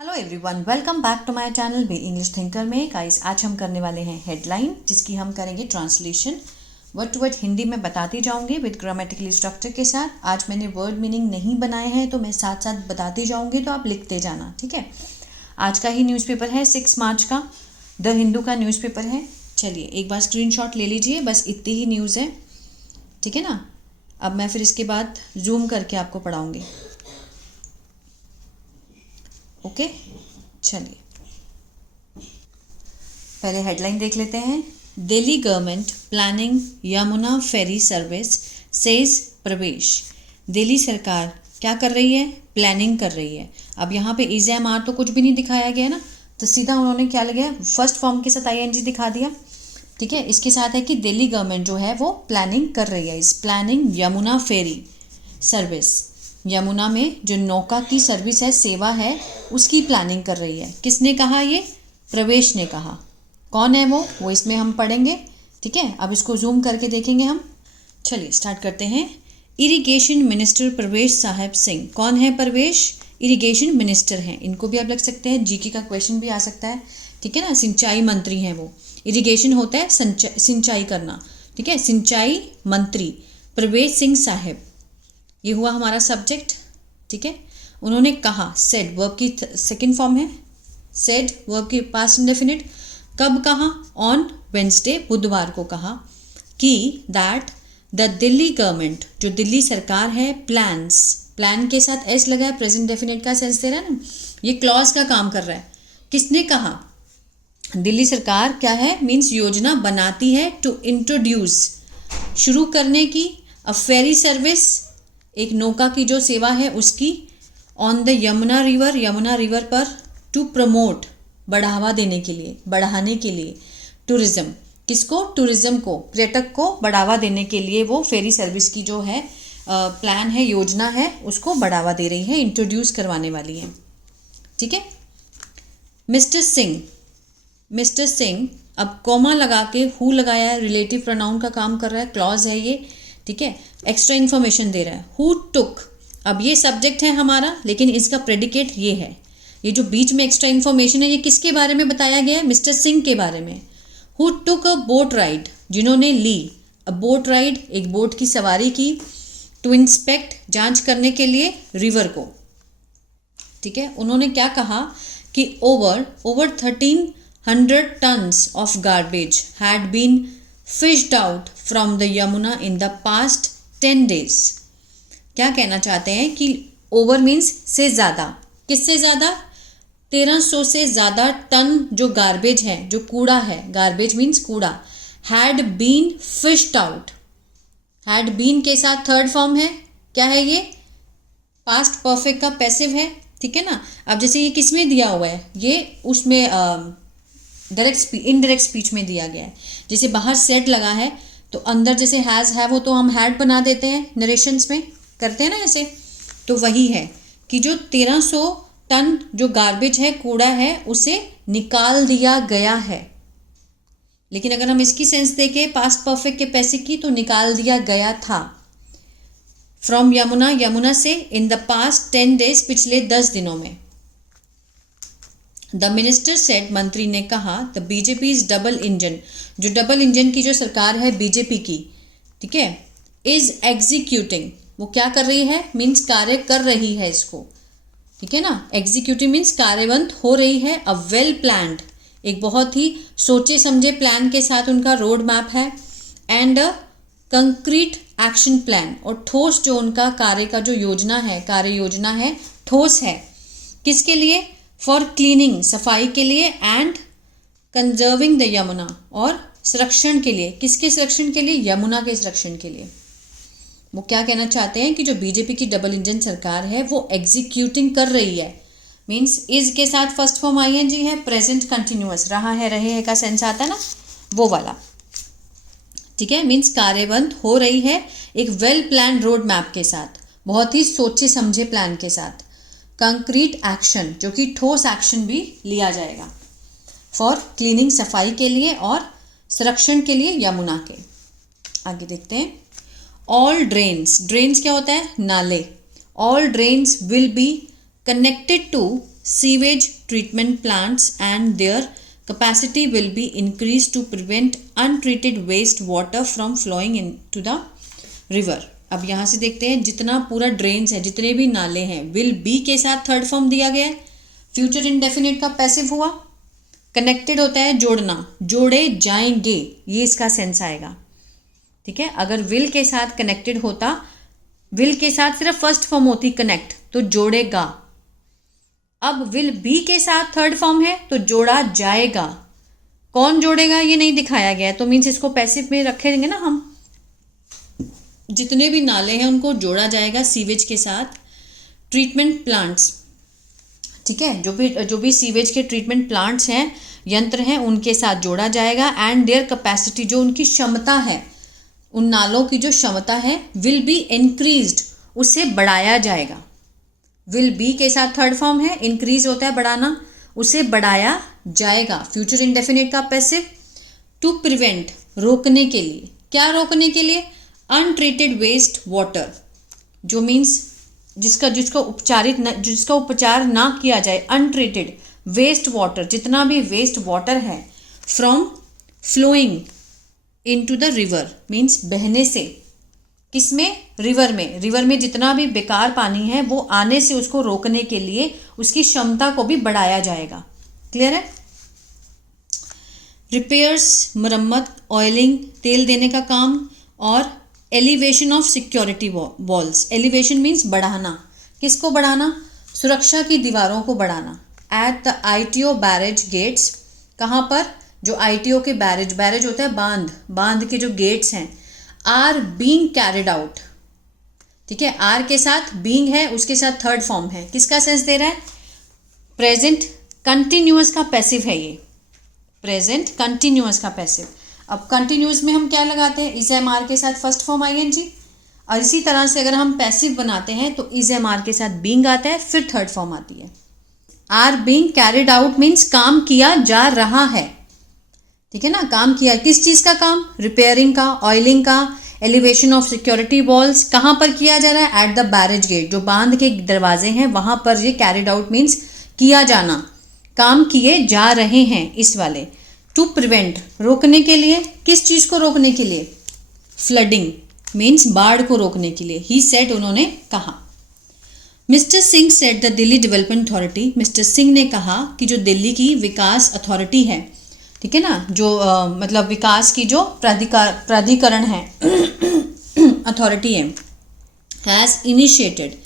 Hello everyone, welcome back to my channel B English thinker में। Guys, आज हम करने वाले हैं हेडलाइन, जिसकी हम करेंगे translation. Word to word Hindi में बताती जाऊंगी विद ग्रामेटिकली स्ट्रक्चर के साथ। आज मैंने वर्ड मीनिंग नहीं बनाए हैं, तो मैं साथ साथ बताती जाऊंगी, तो आप लिखते जाना, ठीक है। आज का ही न्यूज़पेपर है 6 मार्च का, द हिंदू का न्यूज़पेपर है। चलिए एक बार स्क्रीनशॉट ले लीजिए, बस इतनी ही न्यूज़ है, ठीक है ना। अब मैं फिर इसके बाद जूम करके आपको पढ़ाऊँगी। ओके, चलिए पहले हेडलाइन देख लेते हैं। Delhi government planning Yamuna ferry service says प्रवेश। दिल्ली सरकार क्या कर रही है? प्लानिंग कर रही है। अब यहाँ पे इज एम आर तो कुछ भी नहीं दिखाया गया ना, तो सीधा उन्होंने क्या लगाया, फर्स्ट फॉर्म के साथ आईएनजी दिखा दिया, ठीक है। इसके साथ है कि दिल्ली गवर्नमेंट जो है वो प्लानिंग कर रही है। इस planning Yamuna ferry service, Yamuna में जो नौका की सर्विस है, सेवा है, उसकी प्लानिंग कर रही है। किसने कहा? ये प्रवेश ने कहा। कौन है वो इसमें हम पढ़ेंगे, ठीक है। अब इसको जूम करके देखेंगे हम। चलिए स्टार्ट करते हैं। इरिगेशन मिनिस्टर प्रवेश साहब सिंह। कौन है प्रवेश? इरिगेशन मिनिस्टर हैं। इनको भी आप लग सकते हैं, जीके का क्वेश्चन भी आ सकता है, ठीक है ना। सिंचाई मंत्री हैं वो। इरिगेशन होता है सिंचाई करना, ठीक है। सिंचाई मंत्री प्रवेश सिंह साहब, ये हुआ हमारा सब्जेक्ट, ठीक है। उन्होंने कहा, सेड वर्ब की सेकंड फॉर्म है, सेड वर्ब की पास्ट इंडेफिनिट। कब कहा? ऑन वेंसडे, बुधवार को कहा कि दैट द दिल्ली गवर्नमेंट, जो दिल्ली सरकार है, प्लान्स, प्लान के साथ एस लगा है, प्रेजेंट डेफिनेट का सेंस दे रहा है ना, ये क्लॉज का काम कर रहा है। किसने कहा? दिल्ली सरकार क्या है, मीन्स योजना बनाती है टू इंट्रोड्यूस, शुरू करने की, अ फेरी सर्विस, एक नौका की जो सेवा है उसकी, on the Yamuna river, Yamuna river पर, टू प्रमोट, बढ़ावा देने के लिए, बढ़ाने के लिए, टूरिज्म, किसको? टूरिज्म को, पर्यटक को बढ़ावा देने के लिए वो फेरी सर्विस की जो है प्लान है, योजना है, उसको बढ़ावा दे रही है, इंट्रोड्यूस करवाने वाली है, ठीक है। मिस्टर सिंह, मिस्टर सिंह, अब कॉमा लगा के हु लगाया है, रिलेटिव प्रोनाउन का काम कर रहा है, क्लॉज है ये, ठीक है। एक्स्ट्रा इन्फॉर्मेशन दे रहा है, हु टुक। अब ये सब्जेक्ट है हमारा, लेकिन इसका प्रेडिकेट ये है। ये जो बीच में एक्स्ट्रा इन्फॉर्मेशन है, ये किसके बारे में बताया गया है? मिस्टर सिंह के बारे में। Who took a boat ride, जिन्होंने ली, अ बोट राइड, एक बोट की सवारी की, टू इंस्पेक्ट, जांच करने के लिए, रिवर को, ठीक है। उन्होंने क्या कहा कि over 1300 tons of garbage had been fished out from the Yamuna in the past 10 days। क्या कहना चाहते हैं कि ओवर मीन्स से ज़्यादा, किससे ज़्यादा? 1300 से ज़्यादा टन जो गार्बेज है, जो कूड़ा है, गार्बेज मीन्स कूड़ा, had been fished out. Had been के साथ थर्ड फॉर्म है, क्या है ये? पास्ट परफेक्ट का पैसिव है, ठीक है ना। अब जैसे ये किस में दिया हुआ है, ये उसमें इनडायरेक्ट स्पीच में दिया गया है। जैसे बाहर सेट लगा है, तो अंदर जैसे हैज़ है, वो तो हम हैड बना देते हैं, नरेशंस में करते हैं ना ऐसे। तो वही है कि जो 1300 टन जो गार्बेज है, कूड़ा है, उसे निकाल दिया गया है। लेकिन अगर हम इसकी सेंस देखें पास्ट परफेक्ट के पैसे की, तो निकाल दिया गया था। फ्रॉम यमुना, यमुना से, इन द पास्ट 10 days, पिछले 10 दिनों में। द मिनिस्टर सेड, मंत्री ने कहा, the BJP is double engine, जो डबल इंजन की जो सरकार है बीजेपी की, ठीक है, इज एग्जीक्यूटिंग, वो क्या कर रही है, मीन्स कार्य कर रही है इसको, ठीक है ना। एग्जीक्यूटिव मीन्स कार्यवंत हो रही है। अ वेल प्लान्ड, एक बहुत ही सोचे समझे प्लान के साथ उनका रोड मैप है, and a concrete action plan, और ठोस जो उनका कार्य का जो योजना है, कार्य योजना है, ठोस है। किसके लिए? फॉर क्लीनिंग, सफाई के लिए, एंड कंजर्विंग द यमुना, और संरक्षण के लिए। किसके संरक्षण के लिए? यमुना के संरक्षण के लिए। वो क्या कहना चाहते हैं कि जो बीजेपी की डबल इंजन सरकार है, वो एग्जीक्यूटिंग कर रही है, मीन्स इज के साथ फर्स्ट फॉर्म आईएनजी है, प्रेजेंट कंटिन्यूअस, रहा है, रहे है का सेंस आता है ना, वो वाला, ठीक है। मीन्स कार्यबंद हो रही है एक वेल प्लान रोड मैप के साथ, बहुत ही सोचे समझे प्लान के साथ। कंक्रीट एक्शन, जो कि ठोस एक्शन भी लिया जाएगा, फॉर क्लीनिंग, सफाई के लिए, और संरक्षण के लिए यमुना के। आगे देखते हैं। ऑल ड्रेन्स, ड्रेन्स क्या होता है? नाले। All drains will be connected to sewage treatment plants and their capacity will be increased to prevent untreated waste water from flowing into the river. अब यहाँ से देखते हैं जितना पूरा ड्रेन्स है, जितने भी नाले हैं, विल बी के साथ थर्ड फॉर्म दिया गया है, फ्यूचर इंडेफिनिट का पैसिव हुआ, कनेक्टेड होता है जोड़ना, जोड़े जाएंगे, ये इसका सेंस आएगा। ठीक है, अगर विल के साथ कनेक्टेड होता, विल के साथ सिर्फ फर्स्ट फॉर्म होती कनेक्ट, तो जोड़ेगा। अब विल बी के साथ थर्ड फॉर्म है तो जोड़ा जाएगा। कौन जोड़ेगा ये नहीं दिखाया गया, तो मीन्स इसको पैसिव में रखेंगे ना हम। जितने भी नाले हैं उनको जोड़ा जाएगा सीवेज के साथ। ट्रीटमेंट प्लांट्स, ठीक है, जो भी सीवेज के ट्रीटमेंट प्लांट्स हैं, यंत्र हैं, उनके साथ जोड़ा जाएगा। एंड देयर कैपेसिटी, जो उनकी क्षमता है, उन नालों की जो क्षमता है, विल बी इंक्रीज्ड, उसे बढ़ाया जाएगा। विल बी के साथ थर्ड फॉर्म है, इंक्रीज होता है बढ़ाना, उसे बढ़ाया जाएगा। फ्यूचर इंडेफिनिट का पैसिव। टू प्रिवेंट, रोकने के लिए, क्या रोकने के लिए? अनट्रीटेड वेस्ट वाटर, जो मीन्स जिसका उपचार ना किया जाए, अनट्रीटेड वेस्ट वाटर, जितना भी वेस्ट वाटर है, from flowing into the river, means बहने से, किसमें? रिवर में। रिवर में जितना भी बेकार पानी है वो आने से उसको रोकने के लिए उसकी क्षमता को भी बढ़ाया जाएगा। क्लियर है? रिपेयर्स, मरम्मत, ऑयलिंग, तेल देने का काम, और elevation of security walls. Elevation means बढ़ाना, किसको बढ़ाना? सुरक्षा की दीवारों को बढ़ाना। At the ITO barrage gates, कहाँ पर? जो ITO के बैरेज होता है बांध के जो गेट्स हैं, आर बीइंग कैरिड आउट। ठीक है, आर के साथ बीइंग है, उसके साथ थर्ड फॉर्म है, किसका सेंस दे रहा है? प्रेजेंट कंटिन्यूअस का पैसिव है ये, प्रेजेंट कंटिन्यूअस का पैसिव। अब कंटिन्यूअस में हम क्या लगाते हैं? इज एम आर के साथ फर्स्ट फॉर्म ING, और इसी तरह से अगर हम पैसिव बनाते हैं तो इज एम आर के साथ बीइंग आता है, फिर थर्ड फॉर्म आती है। Are being carried out means काम किया जा रहा है। ठीक है ना, काम किया, किस चीज़ का काम? रिपेयरिंग का, ऑयलिंग का, एलिवेशन ऑफ सिक्योरिटी वॉल्स, कहाँ पर किया जा रहा है? एट द बैरेज गेट, जो बांध के दरवाजे हैं वहाँ पर ये कैरिड आउट मीन्स किया जाना, काम किए जा रहे हैं इस वाले। टू प्रिवेंट, रोकने के लिए, किस चीज़ को रोकने के लिए? फ्लडिंग मीन्स बाढ़ को रोकने के लिए। ही सेड, उन्होंने कहा। Mister Singh said the Delhi development authority, mister Singh ने कहा कि जो दिल्ली की विकास अथॉरिटी है, ठीक है ना, जो मतलब विकास की जो प्राधिकरण है, अथॉरिटी है, हैज़ इनिशिएटेड,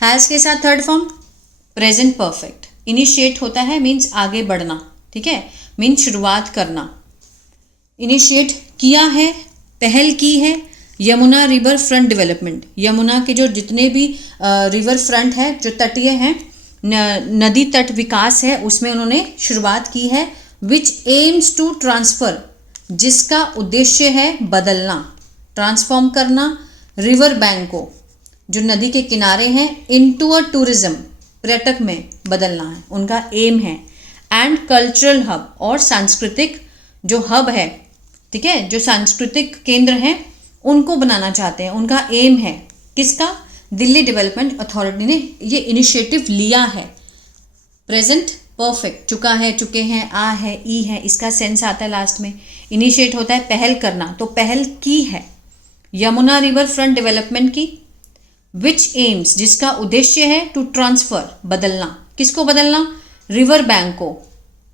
हैज़ के साथ third form present perfect. Initiate होता है मीन्स आगे बढ़ना, ठीक है, मीन्स शुरुआत करना। इनिशिएट किया है, पहल की है। Yamuna river front development, Yamuna के जो जितने भी रिवर फ्रंट है, जो तटीय हैं, नदी तट विकास है, उसमें उन्होंने शुरुआत की है। विच एम्स टू ट्रांसफ़र, जिसका उद्देश्य है बदलना, ट्रांसफॉर्म करना, रिवर बैंक को, जो नदी के किनारे हैं, इनटू अ टूरिज्म, पर्यटक में बदलना है, उनका एम है। एंड कल्चरल हब, और सांस्कृतिक जो हब है, ठीक है, जो सांस्कृतिक केंद्र हैं, उनको बनाना चाहते हैं, उनका एम है। किसका? दिल्ली डेवलपमेंट अथॉरिटी ने ये इनिशिएटिव लिया है। प्रेजेंट परफेक्ट, चुका है, चुके हैं, आ है, ई है, इसका सेंस आता है लास्ट में। इनिशिएट होता है पहल करना, तो पहल की है यमुना रिवर फ्रंट डेवलपमेंट की। विच एम्स, जिसका उद्देश्य है टू ट्रांसफर, बदलना, किसको बदलना? रिवर बैंक को,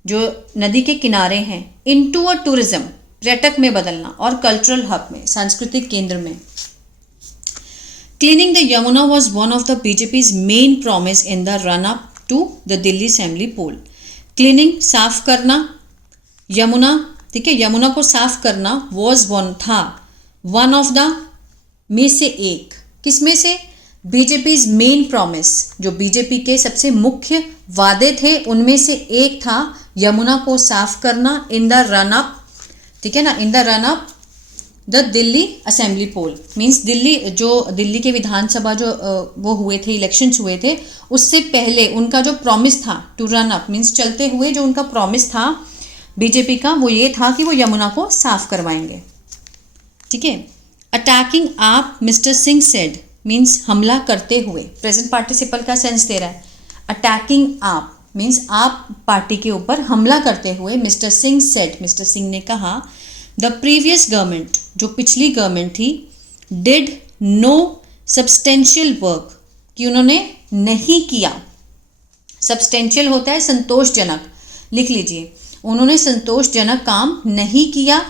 जो नदी के किनारे हैं, इनटू अ टूरिज्म, पर्यटक में बदलना, और कल्चरल हब में, सांस्कृतिक केंद्र में। Cleaning the Yamuna was one of the BJP's main promise in the run up to the Delhi assembly poll. Cleaning, साफ करना, यमुना, ठीक है, यमुना को साफ करना, वॉज वन, था, वन ऑफ द, में से एक, किस में से? BJP's मेन प्रॉमिस, जो BJP के सबसे मुख्य वादे थे उनमें से एक था यमुना को साफ करना, इन द रन अप, ठीक है ना, in the run up the Delhi assembly poll, means Delhi के विधानसभा जो वो हुए थे, इलेक्शंस हुए थे, उससे पहले उनका जो प्रॉमिस था टू रन अप, मीन्स चलते हुए जो उनका प्रॉमिस था BJP का, वो ये था कि वो यमुना को साफ करवाएंगे। ठीक है। अटैकिंग आप, मिस्टर सिंह सेड, मीन्स हमला करते हुए, प्रेजेंट पार्टिसिपल का सेंस दे रहा है। अटैकिंग आप, मीन्स आप पार्टी के ऊपर हमला करते हुए mister Singh said, mister Singh ने कहा द प्रीवियस गवर्नमेंट, जो पिछली गवर्नमेंट थी, डिड नो सब्सटेंशियल वर्क, कि उन्होंने नहीं किया। सब्सटेंशियल होता है संतोषजनक, लिख लीजिए, उन्होंने संतोषजनक काम नहीं किया।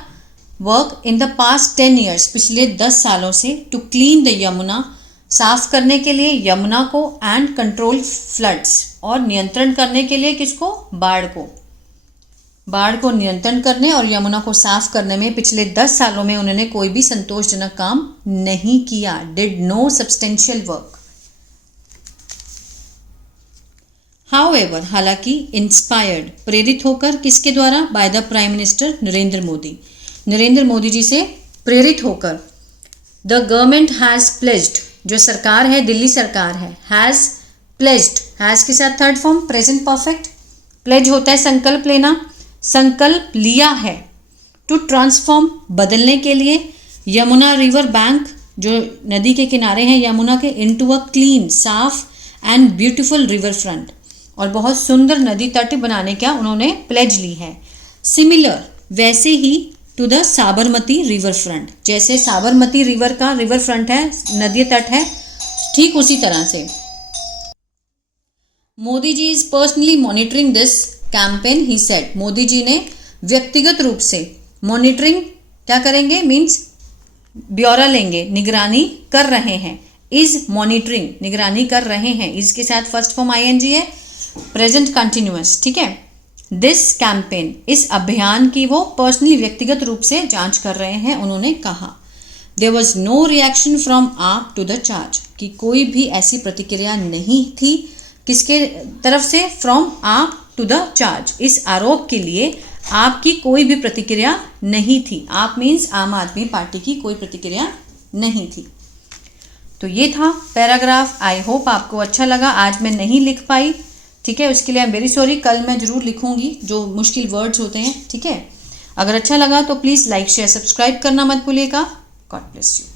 Work in the past 10 years, पिछले 10 सालों से, टू क्लीन द यमुना, साफ करने के लिए यमुना को, एंड कंट्रोल फ्लड्स, और नियंत्रण करने के लिए किसको, बाढ़ को नियंत्रण करने और यमुना को साफ करने में पिछले 10 सालों में उन्होंने कोई भी संतोषजनक काम नहीं किया। Did no substantial work. However, हालांकि, इंस्पायर्ड, प्रेरित होकर, किसके द्वारा, by the prime minister Narendra Modi, Narendra Modi ji से प्रेरित होकर, द गवर्नमेंट हैज़ प्लेज्ड, जो सरकार है, दिल्ली सरकार है, हैज़ प्लेज्ड, हैज़ के साथ third form present perfect, pledge होता है संकल्प लेना, संकल्प लिया है, टू ट्रांसफॉर्म, बदलने के लिए, यमुना रिवर बैंक, जो नदी के किनारे हैं यमुना के, इनटू अ क्लीन, साफ, एंड ब्यूटीफुल रिवर फ्रंट, और बहुत सुंदर नदी तट बनाने का उन्होंने प्लेज ली है। सिमिलर, वैसे ही, to the Sabarmati river front, जैसे साबरमती रिवर का रिवर फ्रंट है, नदी तट है, ठीक उसी तरह से। Modi ji is personally monitoring this campaign, he said, Modi ji ने व्यक्तिगत रूप से, मॉनिटरिंग क्या करेंगे, मीन्स ब्यौरा लेंगे, निगरानी कर रहे हैं, इज मॉनिटरिंग, निगरानी कर रहे हैं, इसके साथ फर्स्ट फॉर्म आईएनजी है, प्रेजेंट कंटिन्यूअस, ठीक है। दिस कैंपेन, इस अभियान की वो पर्सनली, व्यक्तिगत रूप से जांच कर रहे हैं, उन्होंने कहा। There was no reaction from AAP to the charge, कि कोई भी ऐसी प्रतिक्रिया नहीं थी, किसके तरफ से, from AAP to the charge, इस आरोप के लिए आपकी कोई भी प्रतिक्रिया नहीं थी। आप मीन्स आम आदमी पार्टी की कोई प्रतिक्रिया नहीं थी। तो ये था पैराग्राफ। आई होप आपको अच्छा लगा। आज मैं नहीं लिख पाई, ठीक है, उसके लिए आई एम वेरी सॉरी। कल मैं ज़रूर लिखूंगी जो मुश्किल वर्ड्स होते हैं, ठीक है। अगर अच्छा लगा तो प्लीज़ लाइक शेयर सब्सक्राइब करना मत भूलिएगा। God bless you.